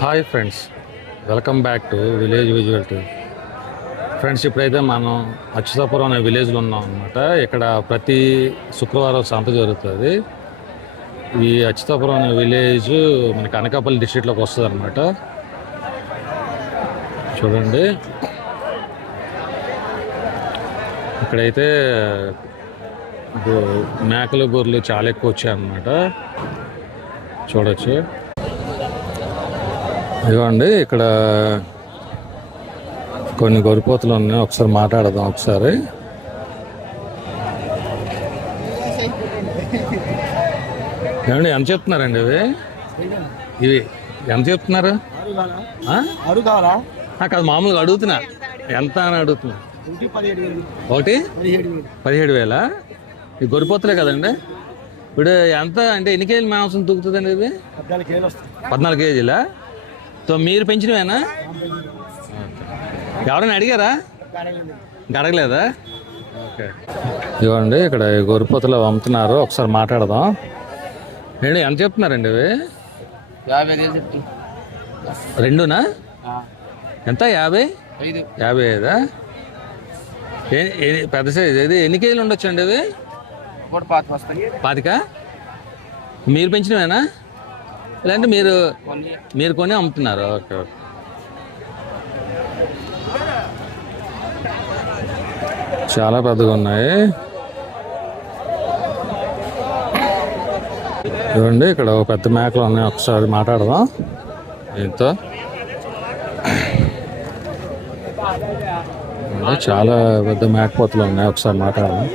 Hi friends, welcome back to village visual two. Friends, ఇప్పుడైతే మనం అచ్యుతాపురం అనే విలేజ్లో ఉన్నాం అనమాట. ఇక్కడ ప్రతి శుక్రవారం సంత జరుగుతుంది. ఈ అచ్యుతాపురం అనే విలేజ్ మనకి అనకాపల్లి డిస్ట్రిక్ట్లోకి వస్తుంది అనమాట. చూడండి, ఇక్కడైతే మేకలు గొర్రెలు చాలా ఎక్కువ వచ్చాయన్నమాట. చూడొచ్చు. ఇదిగోండి, ఇక్కడ కొన్ని గొర్రెపోతులు ఉన్నాయి. ఒకసారి మాట్లాడదాం. ఒకసారి ఏమండి, ఎంత చెప్తున్నారండి ఇవి ఎంత చెప్తున్నారు? కాదు, మామూలుగా అడుగుతున్నా, ఎంత అని అడుగుతున్నా. ఒకటి 17,000. ఈ గొర్రెపోతులే కదండి. ఇప్పుడు ఎంత అంటే ఎన్ని కేజీలు మాంసం తూగుతుందండి ఇది? 14 కేజీలా? సో మీరు పెంచినవేనా? ఎవరైనా అడిగారా? అడగలేదా? ఓకే. ఇదిగోండి, ఇక్కడ గొర్రెపోతులు అమ్ముతున్నారు. ఒకసారి మాట్లాడదాం. ఏంటి, ఎంత చెప్తున్నారండి ఇవి? 50 రెండునా? ఎంత? 55? పెద్ద సైజ్. ఇది ఎన్ని కేజీలు ఉండొచ్చు అండి ఇవి? 25? మీరు పెంచినవేనా లేదంటే మీరు కొని అమ్ముతున్నారు? Okay okay. చాలా పెద్దగా ఉన్నాయి. చూడండి, ఇక్కడ ఒక పెద్ద మేకలు ఉన్నాయి. ఒకసారి మాట్లాడదాం దీంతో. చాలా పెద్ద మేకపోతులు ఉన్నాయి. ఒకసారి మాట్లాడదాం.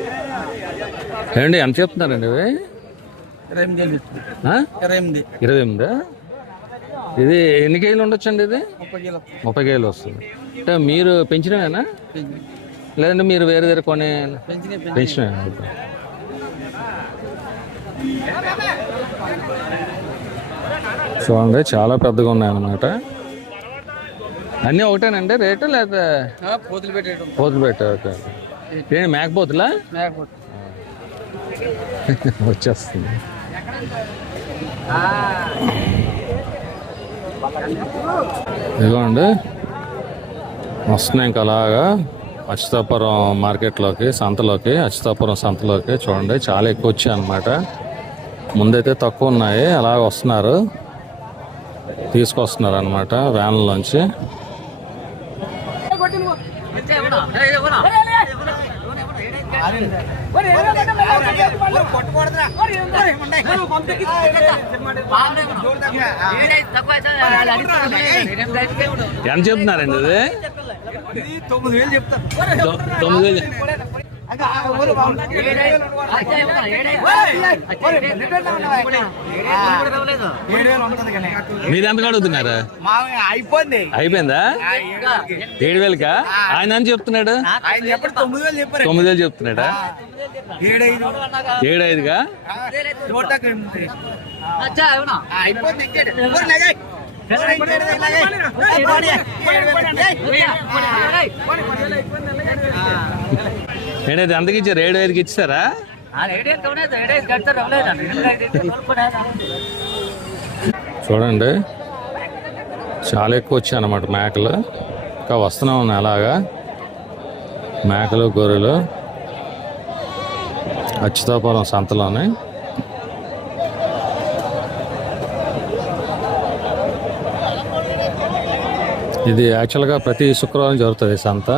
ఏండి, ఎంత చెప్తున్నారండి ఇవి? 28. ఇది ఎన్ని కేజీలు ఉండొచ్చండి? ఇది 30 కేజీలు వస్తుంది. అంటే మీరు పెంచినవేనా లేదంటే మీరు వేరే వేరే కొని పెంచినవే? చూడండి, చాలా పెద్దగా ఉన్నాయి అన్నమాట. అన్నీ ఒకటేనండి రేటు? లేదా పోతులు పెట్టా? ఓకే. ఏంటి, మేకపోతులా? వచ్చేస్తుంది. ఇదిగోండి, వస్తున్నాయి ఇంకా అలాగా అచ్యుతాపురం మార్కెట్లోకి, సంతలోకి, అచ్యుతాపురం సంతలోకి. చూడండి, చాలా ఎక్కువ వచ్చాయి అన్నమాట. ముందైతే తక్కువ ఉన్నాయి. అలాగ వస్తున్నారు, తీసుకొస్తున్నారు అన్నమాట వ్యాన్లోంచి. ఎంత చెప్తున్నారండి ఇది? 9,000 చెప్తా. 9,000. మీరు ఎంత అడుగుతున్నారు? అయిపోయిందా? 7,000కా? ఆయన అని చెప్తున్నాడు. 9,000 చెప్తున్నాడా? 7,500గా? ఏంటైతే ఎంతకి ఇచ్చారు? 7,500కి ఇచ్చారా? చూడండి, చాలా ఎక్కువ వచ్చాయి అన్నమాట మేకలు. ఇంకా వస్తూనే ఉన్నాయి అలాగా మేకలు గొర్రెలు అచ్యుతాపురం సంతలోనే. ఇది యాక్చువల్గా ప్రతి శుక్రవారం జరుగుతుంది సంత.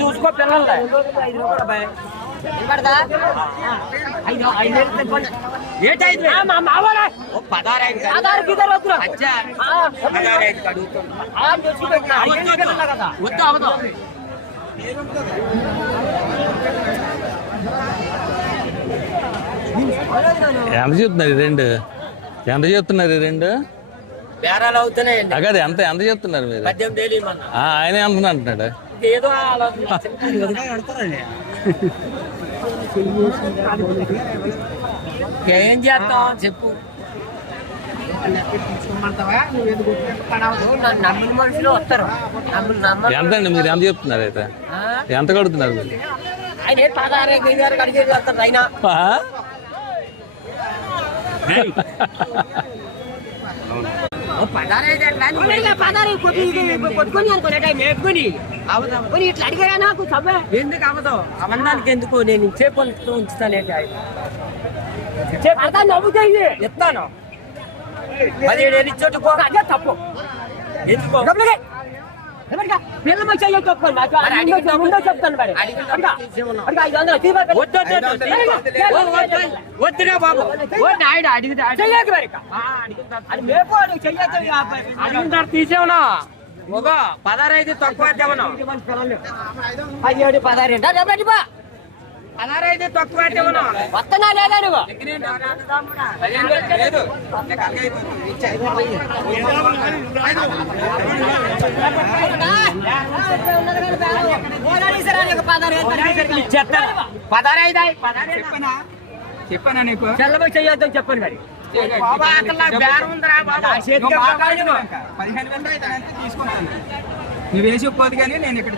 చూసుకో పిల్లలు ఎంత చెప్తున్నారు ఈ రెండు? ఎంత చెప్తున్నారు ఈ రెండు? అదే ఎంత ఎంత చెప్తున్నారు మీరు? ఆయన ఎంత అంటున్నాడు? ఏం చేస్తాం చెప్పు. నమ్మిన మనుషులు వస్తారు. ఎంతండి మీరు ఎంత చెప్తున్నారు? అయితే ఎంత కడుతున్నారు మీరు? ఆయన 16,000 కడిగేది వస్తారు. అయినా కొట్టుకొని అనుకునే మేపుకొని అవుతాం ఇట్లా అడిగారా నాకు సభ ఎందుకు అవదాం అవన్నానికి ఎందుకు నేను ఇచ్చే పనులతో ఉంచుతానేంటి నవ్వుతాయి చెప్తాను 17 ఏళ్ళు ఇచ్చోటి పోక అదే తప్పు ఎందుకో పిల్లలు చెయ్యొచ్చుకోండి నాకు ముందో చెప్తాను మరి 500 వద్దురా బాబు ఆయన అడిగితే చెయ్యదు మరి అది మేపు అడిగిన తీసేవనా ఒక 16 తక్కువ తెవను 17 16 16 తక్కువ తెవను వస్తున్నా లేదా నువ్వు చెప్పనా నీకు చల్లబోయి చెయ్యొద్దని చెప్పండి మరి 15,000 తీసుకుంటాను నువ్వు వేసి ఒప్పుకోదు కానీ నేను ఇక్కడ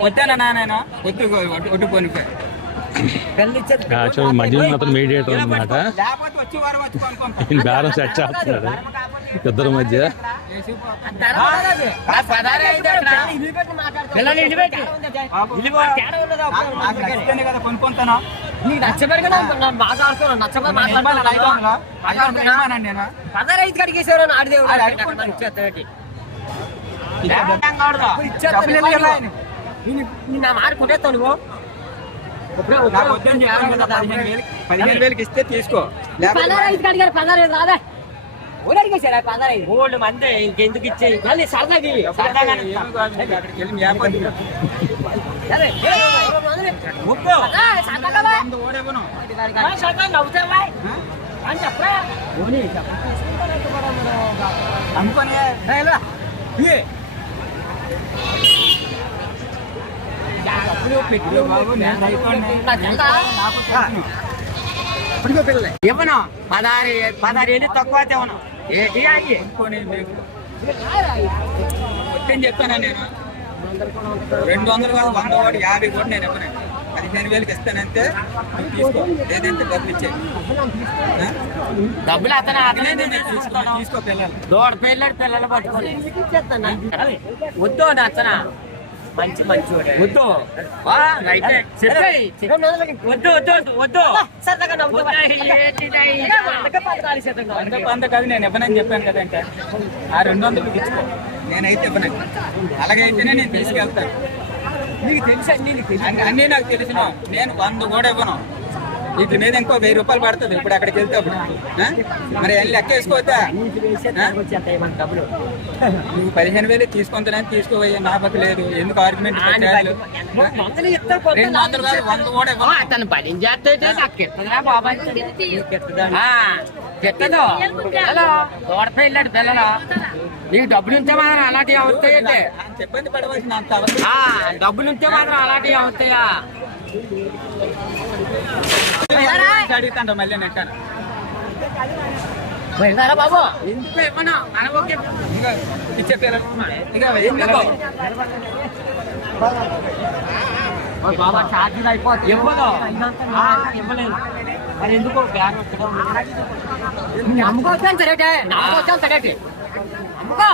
వద్దానా నాయన వద్దు ఒడ్డు పోనిపోయి యాక్చువల్ మధ్యలో అతను మీడియేటర్ అనమాట. లేకపోతే వచ్చి వారం వచ్చి కొనుక్కుంటా ఈయన బేరం సెట్ చేస్తున్నాడు ఇద్దరి మధ్య. కదా కొనుక్కుంటాను నీకు నచ్చబెరగా బాగా నేను 15 కడిగేసారు ఆడదేవుడు నా మాట కొట్టేస్తావు నువ్వు 15,000 ఇస్తే తీసుకో 15 అడిగారు 15 రాదా ఊరు అడిగేసారా 15 ఓల్డ్ మందే ఇంకెందుకు ఇచ్చే మళ్ళీ సరదాకి నవ్వుతావా అని చెప్పరా అనుకోని ఇవ్వను 16 ఏళ్ళు తక్కువ ఇవ్వను ఏంటి అయ్యి చెప్పానా నేను 200 కాదు 100 వాడు 50 కూడా నేను ఇవ్వను 15,000 ఇస్తానంటే తీసుకో లేదంటే డబ్బులు ఇచ్చేది డబ్బులు అతనే తీసుకో పిల్లలు దూడ పిల్లలు పట్టుకొని వద్దు నచ్చన మంచి వద్దు వద్దు కాదు నేను ఇవ్వనని చెప్పాను కదంటే ఆ 200 తీసుకో నేనైతే ఇవ్వను అలాగైతేనే నేను తీసుకెళ్తాను నీకు తెలుసు అన్నీ నాకు తెలిసిన నేను 100 కూడా ఇవ్వను వీటి మీద ఇంకో 1000 రూపాయలు పడుతుంది ఇప్పుడు అక్కడికి వెళ్తే అప్పుడు మరి అన్ని లెక్క వేసుకోవద్దా నువ్వు 15,000 తీసుకుంటానని తీసుకోవయ్యా నా పక్క లేదు ఎందుకు ఆర్గ్యుమెంట్ 200 కూడా ఇవ్వను అతను పని చేస్తే నాకు కెట్టదా బాబాయ్ కెట్టదు దూడపై వెళ్ళాడు పిల్లలు నీకు డబ్బులు ఉంటే మాత్రం అలాంటివి అవుతాయంటే చెప్పండి పడవలసిన అంత డబ్బులు ఉంటే మాత్రం అలాంటివి అవుతాయా అడుగుతాను మళ్ళీ నెట్టాను వెళ్ళారా బాబు ఎందుకు ఇవ్వను మనకి ఇచ్చే పిల్లలు బాబా ఛార్జీలు అయిపోతుంది ఇవ్వదు ఇవ్వలేదు మరి ఎందుకు అమ్ముకోవచ్చాను సరేటే నమ్మకొచ్చాను సరేటి అమ్ముకో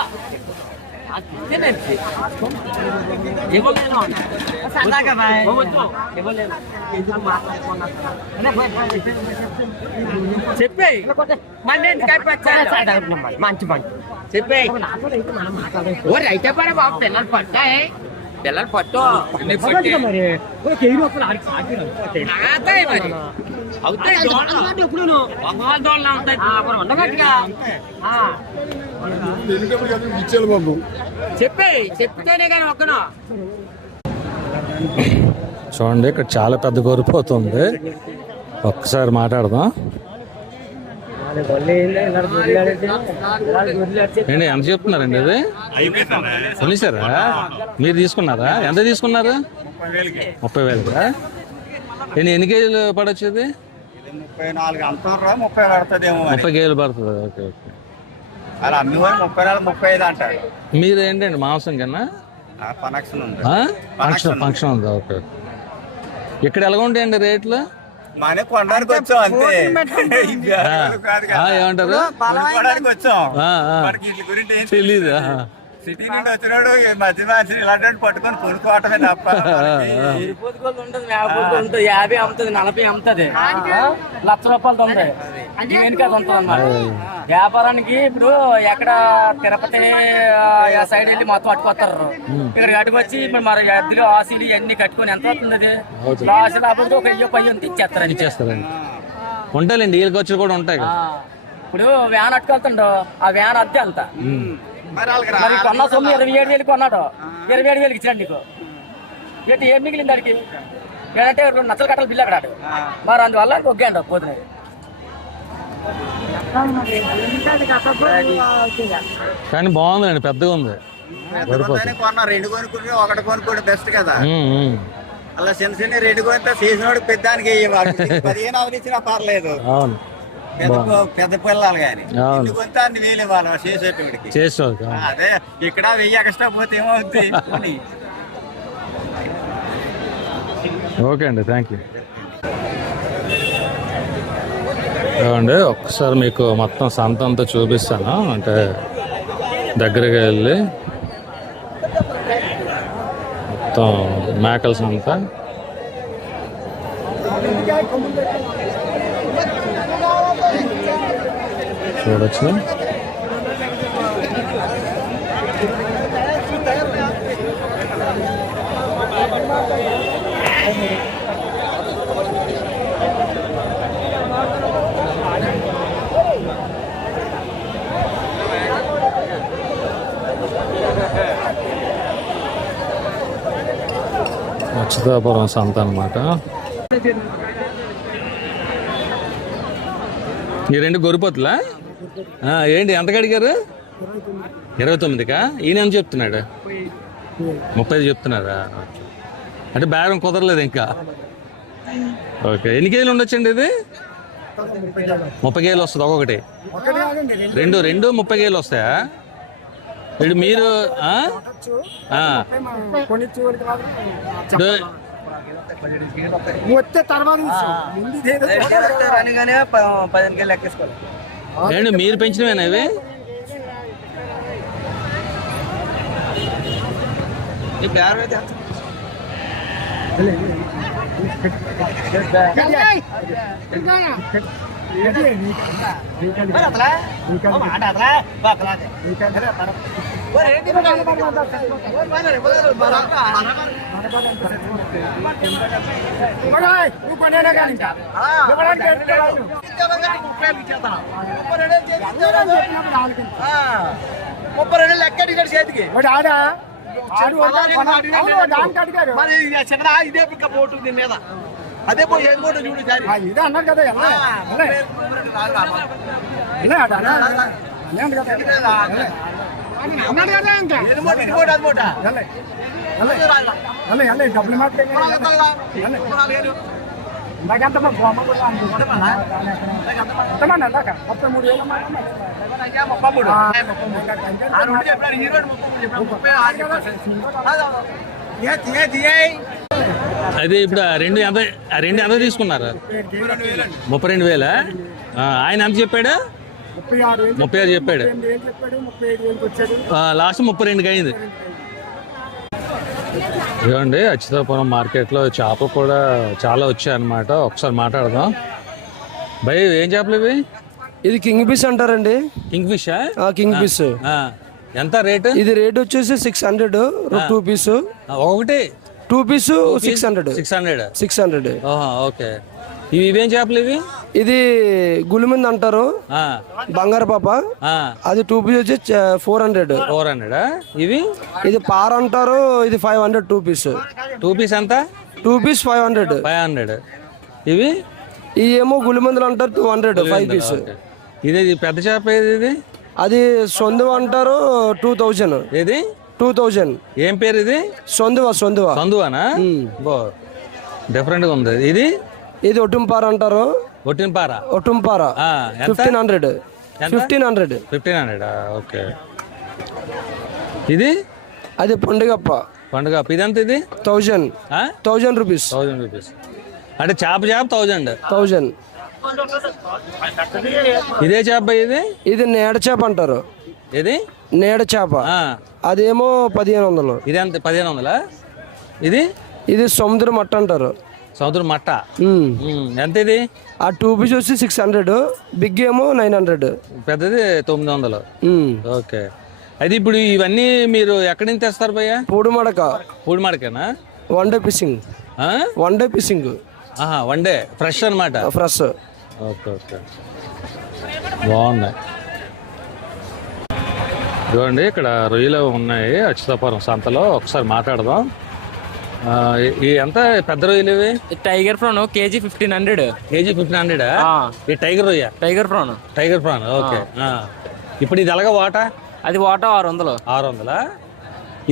చెప్పే మళ్ళీ మంచి చెప్పే అయితే పడే బాబు పిల్లలు పట్టాయి పిల్లలు పట్టు మరి అవుతాయి ఎప్పుడు ఉండగట్టుగా చెప్తేనే కానీ ఒక్కను చూడండి ఇక్కడ చాలా పెద్ద గొరిపోతుంది. ఒక్కసారి మాట్లాడదాం. ఏంటి ఎంత చెప్తున్నారండి అది కొనిసారా మీరు తీసుకున్నారా ఎంత తీసుకున్నారు 30,000కా ఎన్ని కేజీలు పడొచ్చు ఇది 34 అంటారా 30 పడుతుందేమో 30 కేజీలు పడుతుంది ఓకే ఓకే అలా అమ్మేవారు 30 35 అంటాడు. మీరు ఏంటండి మాంసం కన్నా ఫంక్షన్ ఉంది. ఫంక్షన్ ఉందా? ఓకే. ఇక్కడ ఎలా ఉంటాయండి రేట్లు? మన కొనడానికి వచ్చాం అంతే, ఏమంటారు? కొనడానికి వచ్చాం, ఆ, ఆ. మనకి వీటి గురించి ఏం తెలీదు. సిటీ నుండి వచ్చినాడు మధ్య మనిషి ఇలాంటి పట్టుకొని కొనుక్కోవటమే తప్ప ఉంటుంది 50 అమ్ముతుంది 40 అమ్ముతుంది, ₹1,00,000 ఉంది. వెనుకది ఉంటుంది అన్నమాట. వ్యాపారానికి ఇప్పుడు ఎక్కడ తిరుపతి ఆ సైడ్ వెళ్ళి మొత్తం అట్టుకొస్తారు. ఇక్కడ అటుకొచ్చి ఇప్పుడు మరి ఎద్దులు ఆశలు ఇవన్నీ కట్టుకొని ఎంత అవుతుంది? అది లాస్ట్ అప్పుడు ఒక 1000 ఇచ్చేస్తారు. ఇచ్చేస్తారండి. ఉంటాయండి, వీళ్ళకి వచ్చి కూడా ఉంటాయి కదా. ఇప్పుడు వ్యాన్ అట్టుకెళ్తుండో ఆ వ్యాన్ అద్దె అంత. మరి వాళ్ళకి మరి కొన్న సొమ్ము 27,000 కొన్నాడు, 27,000 ఇచ్చాడు నీకు. ఏంటి ఏం మిగిలింది దానికి? ఏంటంటే 2 నచ్చలు కట్టలు బిల్లు అక్కడ. మరి అందువల్ల ఒగ్గాడు పోతున్నాయి. కానీ బాగుందండి, పెద్దగా ఉంది. కొన్నా 2 కొనుక్కుంటే 1 కొనుక్కోవడం బెస్ట్ కదా. అలా చిన్న చిన్న 2 కొనితే చేసినోడు పెద్దానికి 15,000 ఇచ్చినా పర్లేదు. అవును, పెద్ద పిల్లలు కానీ కొంత అన్ని వేలు ఇవ్వాలి చేసేటోడికి. చేసేవాళ్ళకి. అదే ఇక్కడ 1000 ఎక్స్ట్రా పోతే ఏమవుతుంది? ఓకే అండి, థ్యాంక్ యూ. ఏమండి, ఒక్కసారి మీకు మొత్తం సంత అంతా చూపిస్తాను, అంటే దగ్గరగా వెళ్ళి మొత్తం మేకల సంత. చూడొచ్చు. అచ్యుతాపురం సంత అన్నమాట. ఈ 2 గొరిపోతులా? ఏంటి ఎంత అడిగారు? 29కా? ఈయన ఏం చెప్తున్నాడు? 30 చెప్తున్నారా? అంటే బేరం కుదరలేదు ఇంకా. ఓకే, ఎన్ని కేజీలు ఉండొచ్చండి ఇది? 30 కేజీలు వస్తుంది ఒక్కొక్కటి. 2 30 కేజీలు వస్తాయా? ఇప్పుడు మీరు ఏంటి మీరు పెంచినవేనా ఇవి? చేతికి ఇదే పిక్క పోటు దీని మీద. అదే పోయి ఏం కూడా చూడు ఇదే అన్నారు కదా. డబ్బులు అదే ఇప్పుడు ఆ రెండు ఎంత తీసుకున్నారు? 32,000. ఆయన ఎంత చెప్పాడు? 36 చెప్పాడు. లాస్ట్ 32కి అయింది. ఇదిగోండి, అచ్యుతాపురం మార్కెట్లో చేపలు కూడా చాలా వచ్చాయన్నమాట. ఒకసారి మాట్లాడదాం. భయ్, ఏం చేపలు ఇవి? ఇది కింగ్ ఫిష్ అంటారండి. King fish? King fish. ఎంత రేటు? ఇది రేట్ వచ్చేసి 600. 2 పీస్ ఒకటి 2 పీస్ 600. 600. ఓకే. ఇవేం చేపలు ఇవి? ఇది గులిమింది అంటారు, బంగారు పాప. అది 2 పీస్ వచ్చి 400. 400. ఇది పార అంటారు, ఇది 500. 2 పీస్. 2 పీస్ ఎంత? 2 పీస్ 500. ఇవి ఏమో గులిమందులు అంటారు, 200. 5 పీస్. ఇది పెద్ద చేప ఇది? అది సొందువ అంటారు, 2000. ఇది 2000. ఏం పేరు ఇది? సొందువానా? డిఫరెంట్ గా ఉంది. ఇది ఒట్టింపార అంటారు. ఒట్టింపార 1500. ఎంత? 1500. 1500. ఓకే. ఇది అది పండుగప్ప పండుగ ఇదెంత ఇది? 1000 రూపీస్. 1000 రూపీస్ అంటే చేప 1000. 1000. ఇదే చేప ఇది? ఇది నేడ చేప అంటారు. ఇది నేడ చేప, అదేమో 1500. ఇది ఎంత? 1500. ఇది సముద్ర మట్ట అంటారు. సముద్రం మట్ట. ఎంత ఇది? ఆ 2 పీస్ వచ్చి 600, బిగ్ ఏమో 900. పెద్దది 900. ఓకే. అది ఇప్పుడు ఇవన్నీ మీరు ఎక్కడి నుంచి తెస్తారు భయ్య? పూడిమడకేనా? One day fishing. One day fresh అనమాట. ఫ్రెష్. ఓకే ఓకే, బాగున్నాయి. ఇదిగోండి ఇక్కడ రొయ్యలు ఉన్నాయి అచ్యుతాపురం సంతలో. ఒకసారి మాట్లాడదాం. ఈ ఎంత పెద్ద రొయ్యలు ఇవి? Tiger PRAN KG 1500. కేజీ 1500. ఈ టైగర్ రొయ్య? Tiger PRAN. ఓకే. ఇప్పుడు ఇది ఎలాగ వాటా? అది వాటా 600. 600.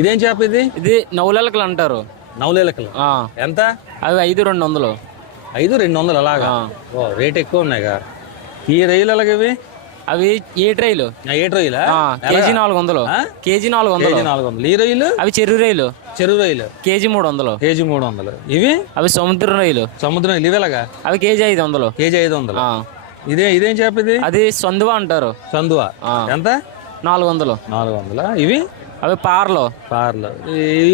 ఇదేం చేప ఇది? ఇది నవలెలకలు అంటారు. నవలేలకలు ఎంత? అవి 5,200. 5,200 అలాగా? ఓ, రేట్ ఎక్కువ ఉన్నాయిగా. ఈ రొయ్యలు ఎలాగ ఇవి? అవి ఏ ట్రైలు? కేజీ 400. కేజీ 400. ఈ రొయ్యలు? అవి చెరువు రొయ్యలు. కేజీ 300. ఇవి? అవి సముద్రం రొయ్యలు. ఇవి ఎలాగా? అవి కేజీ 500. కేజీ 500. ఇదేం చేప ఇది? అది సందువా అంటారు. ఎంత? 400. ఇవి? అవి పార్లు.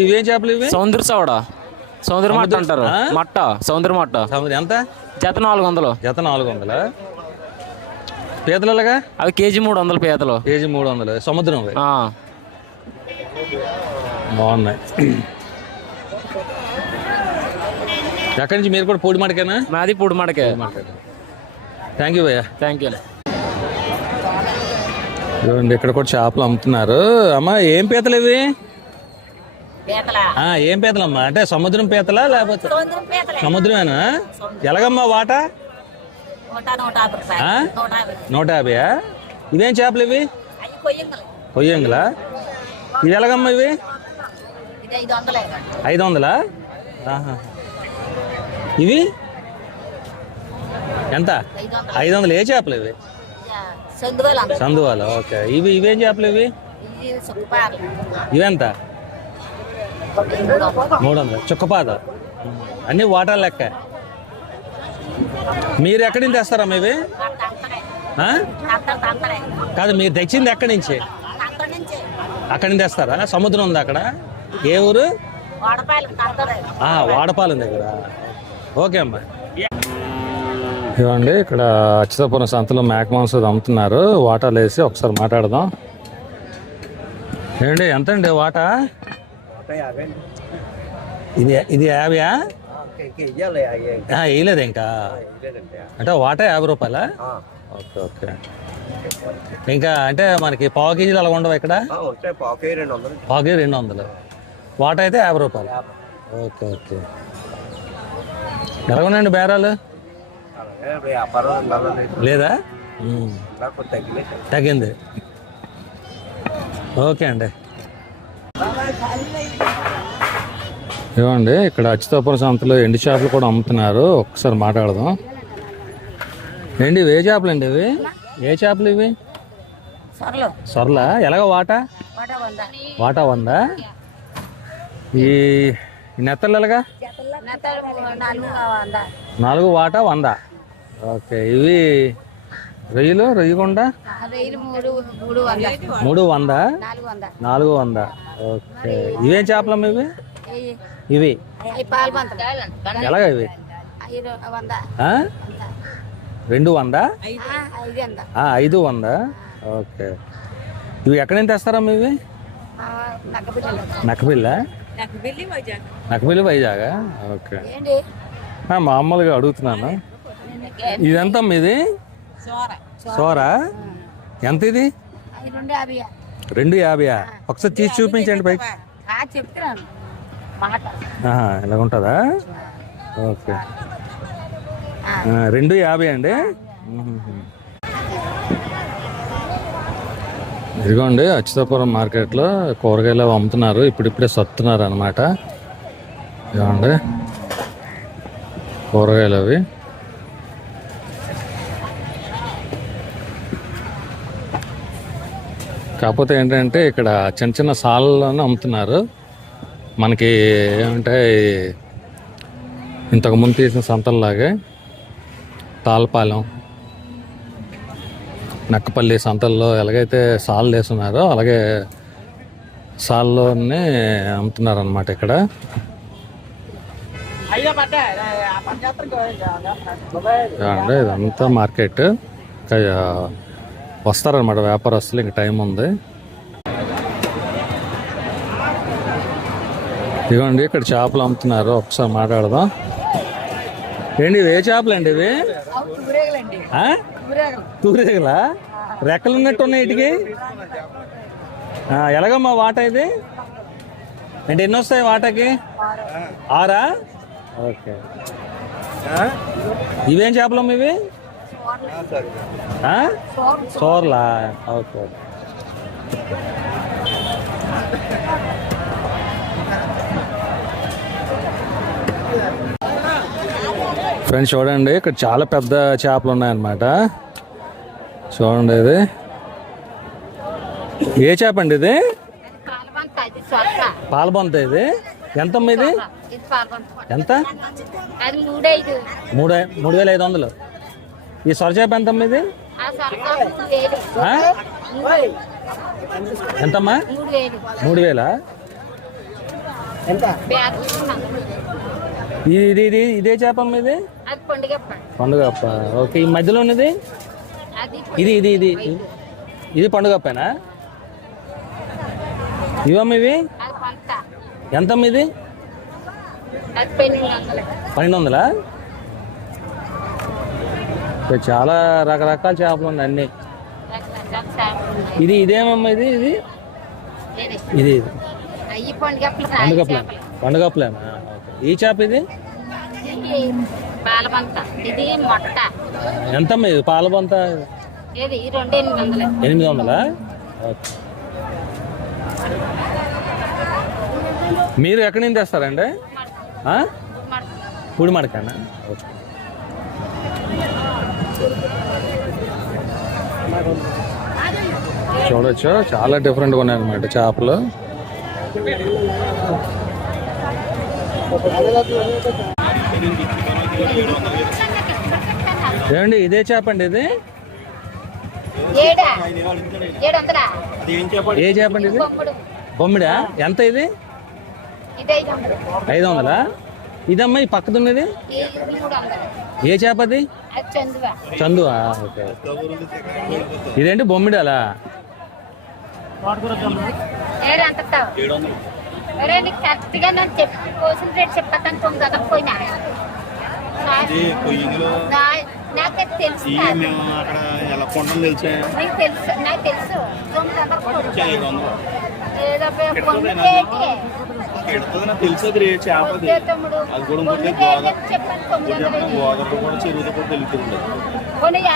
ఇవేం చేపలు ఇవి? సముద్ర మట్ట అంటారు. సముద్ర మట్ట. ఎంత? జత 400. 400. పీతలు ఎలాగా? అవి కేజీ 300 పీతలు. కేజీ 300. సముద్రం బాగున్నాయి. ఎక్కడి నుంచి మీరు కూడా పూడిమడకేనా? మాది పూడిమడకే. థ్యాంక్ యూ భయ్యా. Thank you. ఇక్కడ కూడా చేపలు అమ్ముతున్నారు. అమ్మా ఏం పీతలు ఇవి? ఏం పీతలమ్మా? అంటే సముద్రం పీతలా లేకపోతే? సముద్రమేనా? ఎలాగమ్మా వాటా? 150. ఇవేం చేపలు ఇవి? కొయ్యంగులా? ఇవి ఎలాగమ్మా ఇవి? 500. ఇవి ఎంత? 500. ఏ చేపలు ఇవి? సందువాల. ఓకే. ఇవేం చేపలు ఇవి? ఇవెంత? 300. చుక్కపాద. అన్ని వాటర్ లెక్క. మీరు ఎక్కడి నుంచి తెస్తారమ్మా ఇవి? కాదు, మీరు తెచ్చింది ఎక్కడి నుంచి? అక్కడి నుంచి తెస్తారా? సముద్రం ఉంది అక్కడ. ఏ ఊరు? వాడపాలెం దగ్గర. ఓకే అమ్మా. ఇవ్వండి ఇక్కడ అచ్యుతాపురం సంతలో మేక మాంసం అమ్ముతున్నారు. వాటాలు వేసి ఒకసారి మాట్లాడదాం. ఏంటి ఎంత అండి వాటా? ఇది 50. వేయలేదు ఇంకా. అంటే వాటా 50 రూపాయలా? Okay okay. ఇంకా అంటే మనకి పావు కేజీలు అలా ఉండవు ఇక్కడ? పావు కేజీ 200. వాటా అయితే 50 రూపాయలు. Okay okay. ఎలాగున్నాయండి బేరాలు? లేదా? తగ్గింది. ఓకే అండి. ఇవ్వండి ఇక్కడ అచ్యుతాపురం సంతలో ఎండు చేపలు కూడా అమ్ముతున్నారు. ఒకసారి మాట్లాడదాం. ఏంటి ఏ చేపలు అండి ఇవి? ఏ చేపలు ఇవి? సొరలా? ఎలాగ వాటా? వాటా 100. ఈ నెత్తలు ఎలాగా? 4 వాటా 100. ఓకే. ఇవి రొయ్యకొండ 300. 400. ఓకే. ఇవేం చేపలమ్మా ఇవి? ఇవి ఎలాగా ఇవి? 200. 500. ఓకే. ఇవి ఎక్కడి నుంచి తెస్తారమ్మా ఇవి? నక్కబిల్లి వైజాగ్. ఓకే. మామూలుగా అడుగుతున్నాను. ఇదెంత ఇది? సోరా ఎంత ఇది? 250. ఒకసారి తీసి చూపించండి పైకి. ఇలా ఉంటుందా? ఓకే. 250 అండి. ఇదిగోండి అచ్యుతాపురం మార్కెట్లో కూరగాయలు అమ్ముతున్నారు. ఇప్పుడిప్పుడే సత్తున్నారు అనమాట. ఇదిగోండి కూరగాయలు అవి. కాకపోతే ఏంటంటే ఇక్కడ చిన్న చిన్న సాలలోనే అమ్ముతున్నారు. మనకి ఏమంటే ఇంతకుముందు తీసిన సంతల్లాగే తాళ్ళపాలెం, నక్కపల్లి సంతల్లో ఎలాగైతే సాళ్ళు వేస్తున్నారో అలాగే సాల్లోనే అమ్ముతున్నారు అన్నమాట ఇక్కడ. అంటే ఇదంతా మార్కెట్. వస్తారనమాట వ్యాపారస్తులు, ఇంక టైం ఉంది. ఇదిగోండి ఇక్కడ చేపలు అమ్ముతున్నారు, ఒకసారి మాట్లాడదాం. ఏంటి ఇవి? ఏ చేపలు అండి ఇవి? తూరేగలా? రెక్కలు ఉన్నట్టు ఉన్నాయి వీటికి. ఎలాగమ్మా వాట ఇది? అంటే ఎన్ని వస్తాయి వాటకి? 6? ఓకే. ఇవేం చేపలమ్మ ఇవి? సోర్లా? ఓకే. ఫ్రెండ్స్ చూడండి ఇక్కడ చాలా పెద్ద చేపలు ఉన్నాయన్నమాట. చూడండి ఇది ఏ చేప అండి ఇది? పాలబంత. ఇది ఎంతమ్మా ఇది? ఎంత? 3,500. ఈ సొర చేప ఎంతమ్మా ఇది? ఎంతమ్మా? 3,000. ఇదే చేపమ్మా ఇది? పండుగప్ప. ఓకే. ఈ మధ్యలో ఉన్నది ఇది ఇది ఇది ఇది పండుగప్పేనా? ఇవమ్మ ఇవి ఎంతమ్మా ఇది? 1,200. చాలా రకరకాల చేపలు ఉన్నాయి అన్ని. ఇదేమమ్మా ఇది? ఇది ఇది పండుగప్పలేనా? ఈ చేప ఇది ఎంతమ్మా? ఇది పాలబంత 800. ఓకే. మీరు ఎక్కడి నుంచి తెస్తారండి? పూడిమడకనా? ఓకే. చూడొచ్చు చాలా డిఫరెంట్గా ఉన్నాయి అన్నమాట చేపలు. ఏమండి ఇదే చేప అండి ఇది? ఏ చేప అండి ఇది? బొమ్మిడా? ఎంత ఇది? 500. ఇదమ్మా ఈ పక్కన ఉన్నది ఏ చేప అది? చందువా? ఓకే. ఇదేంటి బొమ్మిడాలా? తెలుసు అది చేపది. అది కూడా గోదావరి కూడా చెరువుతో కూడా తెలుస్తుంది. 600.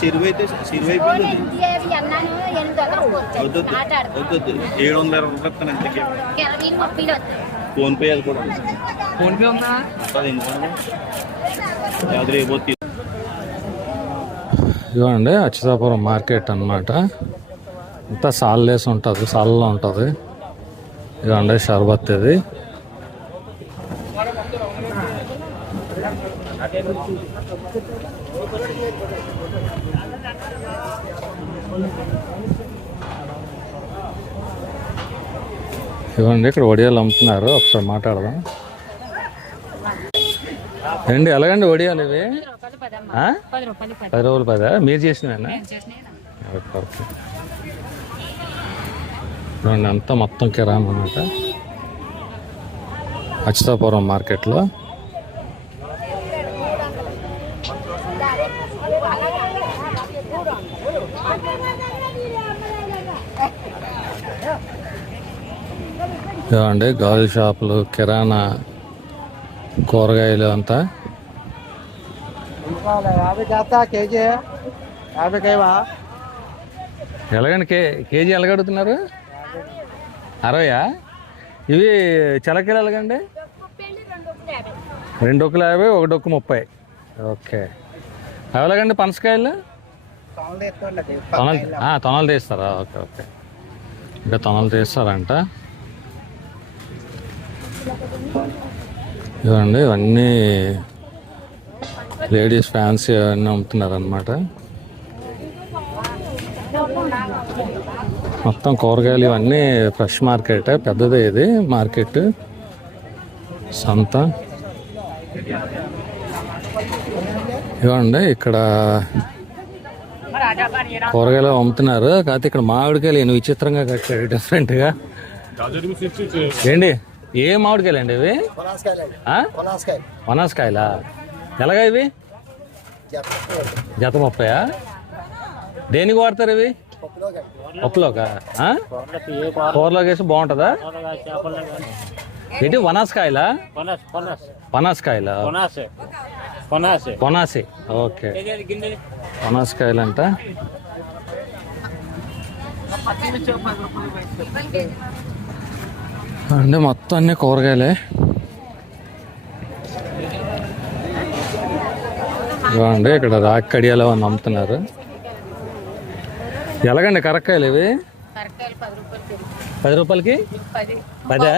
చెరువు అయితే చెరువు అయిపోయింది. 720 ఫోన్ పే. అది కూడా ఫోన్ పే ఉందా? ఇదిగోండి అచ్యుతాపురం మార్కెట్ అన్నమాట. అంతా సాల్లేసి ఉంటుంది, సాల్లో ఉంటుంది. ఇదిగోండి షర్బత్ ఇది. ఇవ్వండి ఇక్కడ వడియాలు అమ్ముతున్నారు, ఒకసారి మాట్లాడదాం. ఏంటి ఎలాగండి వడియాలు ఇవి? 10 రూపాయలు 10. మీరు చేసినవేనా? ఇవ్వండి అంతా మొత్తం కిరాణా అన్నమాట అచ్యుతాపురం మార్కెట్లో. ఇవ్వండి గాజు షాపులు, కిరాణా, కూరగాయలు అంతా. ఎలాగండి కేజీ ఎలాగడుగుతున్నారు? 60. ఇవి చిలకలు ఎలాగండి? 2 1 30. ఓకే. అవి ఎలాగండి పనసకాయలు? తొనలు తీస్తారా? ఓకే ఓకే, ఇంకా తొనలు తీస్తారంట. ఇవ్వండి, ఇవన్నీ లేడీస్ ఫ్యాన్సీ అవన్నీ అమ్ముతున్నారనమాట. మొత్తం కూరగాయలు ఇవన్నీ ఫ్రెష్ మార్కెట్, పెద్దదే ఇది మార్కెట్ సంత. ఇవ్వండి, ఇక్కడ కూరగాయలు అమ్ముతున్నారు. కాకపోతే ఇక్కడ మామిడికాయలు ఎన్ని విచిత్రంగా కట్టారు, డిఫరెంట్గా. ఏంటి, ఏ మామిడికాయలు అండి ఇవి? వనాసకాయలా? ఎలాగా ఇవి? జత 30. దేనికి వాడతారు ఇవి? పప్పులోకా? కూరలోకి వేసి బాగుంటుందా? ఏంటి వనాసకాయలా? పనాసకాయలా? కొనాసి. ఓకే, పనాసకాయలు అంట. అంటే మొత్తం అన్ని కూరగాయలే. ఇవ్వండి, ఇక్కడ రాక్ కడియాలు అని అమ్ముతున్నారు. ఎలాగండి కరక్కాయలు ఇవి? 10 రూపాయలకి 10?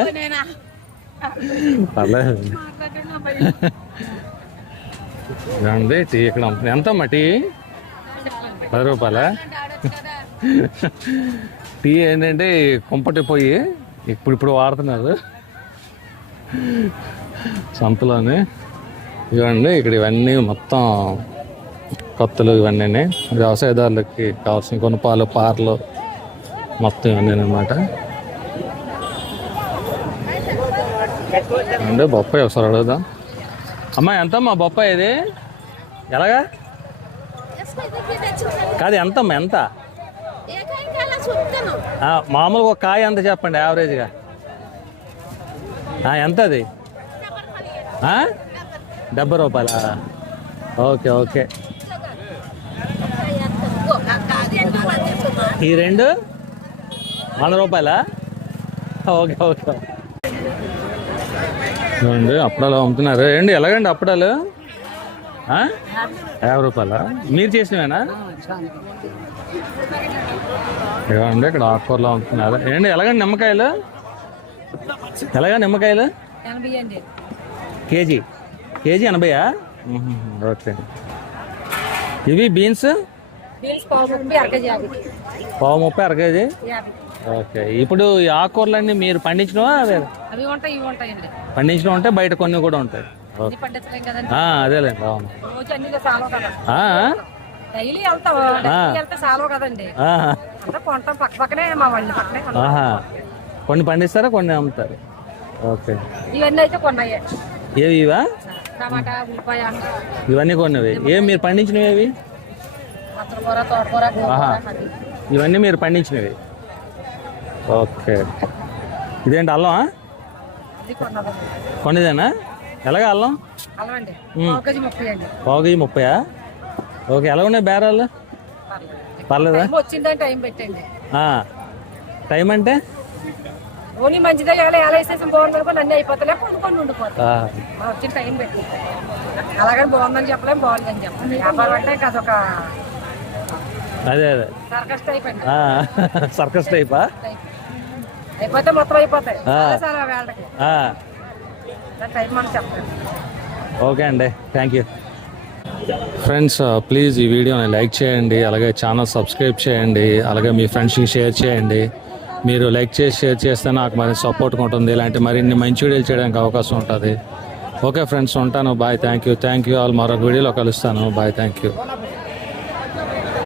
పర్లేదు. ఇవ్వండి, టీ ఇక్కడ అమ్ముతుంది. ఎంతమ్మా టీ? 10 రూపాయలా? టీ ఏంటంటే కుంపటి పోయి ఇప్పుడు వాడుతున్నారు సంతలోనే. ఇవ్వండి, ఇక్కడ ఇవన్నీ మొత్తం కొత్తలు ఇవన్నీ వ్యవసాయదారులకి కావాల్సిన కొనుపాలు, పార్లు మొత్తం ఇవన్నీ అనమాట. అంటే బొప్పాయి ఒకసారి అడుగుదాం. అమ్మా ఎంతమ్మా బొప్పాయి ఇది? ఎలాగా కాదు, ఎంతమ్మా ఎంత? మామూలుగా ఒక కాయ ఎంత చెప్పండి యావరేజ్గా? ఎంత అది? 70 రూపాయలా? Okay okay. ఈ 2 100 రూపాయలా? Okay okay. చూడండి, అప్పడాలు అమ్ముతున్నారు. ఏంటి ఎలాగండి అప్పడాలు? 50 రూపాయలా? మీరు చేసినవేనా? ఏమండి, ఇక్కడ ఆకుకూరలు అమ్ముతున్నారు. ఏంటి ఎలాగండి నిమ్మకాయలు? ఎలాగా నిమ్మకాయలు? కేజీ 80. ఓకే. ఇవి బీన్స్? పావు 30 అర కేజీ. ఓకే. ఇప్పుడు ఈ ఆకుకూరలన్నీ మీరు పండించినవా? పండించడం ఉంటే బయట కొన్ని కూడా ఉంటాయి. అదేలేండి, అవును. కొన్ని పండిస్తారా, కొన్ని అమ్ముతారు? ఓకే. ఏవి ఇవా? ఇవన్నీ కొన్నవి. ఏమి మీరు పండించినవి? ఇవన్నీ మీరు పండించినవి. ఓకే. ఇదేంటి అల్లం? కొన్నిదేనా? ఎలాగా అల్లం? పావు కేజీ 30. ఓకే. ఎలా ఉన్నాయి బేరాలు? పర్లేదా? టైం అంటే మంచిదే, అన్ని అయిపోతలే, కొన్ని ఉండిపోతాయి. వచ్చిన టైం పెట్టి అలాగని బాగుందని చెప్పలేం, బాగుందని చెప్పలేం. వ్యాపారం అంటే అదొక అదే సర్కస్ టైప్ అండి. సర్కస్ టైపా? అయిపోతే మొత్తం అయిపోతాయి వేళకి. టైం మనం చెప్పలేం. ఓకే అండి, థ్యాంక్ యూ. ఫ్రెండ్స్, ప్లీజ్ ఈ వీడియోని లైక్ చేయండి, అలాగే ఛానల్ సబ్స్క్రైబ్ చేయండి, అలాగే మీ ఫ్రెండ్స్కి షేర్ చేయండి. మీరు లైక్ చేసి షేర్ చేస్తే నాకు మరి సపోర్ట్గా ఉంటుంది. ఇలాంటి మరిన్ని మంచి వీడియోలు చేయడానికి అవకాశం ఉంటుంది. ఓకే ఫ్రెండ్స్, ఉంటాను. Bye, thank you all. మరొక వీడియోలో కలుస్తాను. Bye, thank you.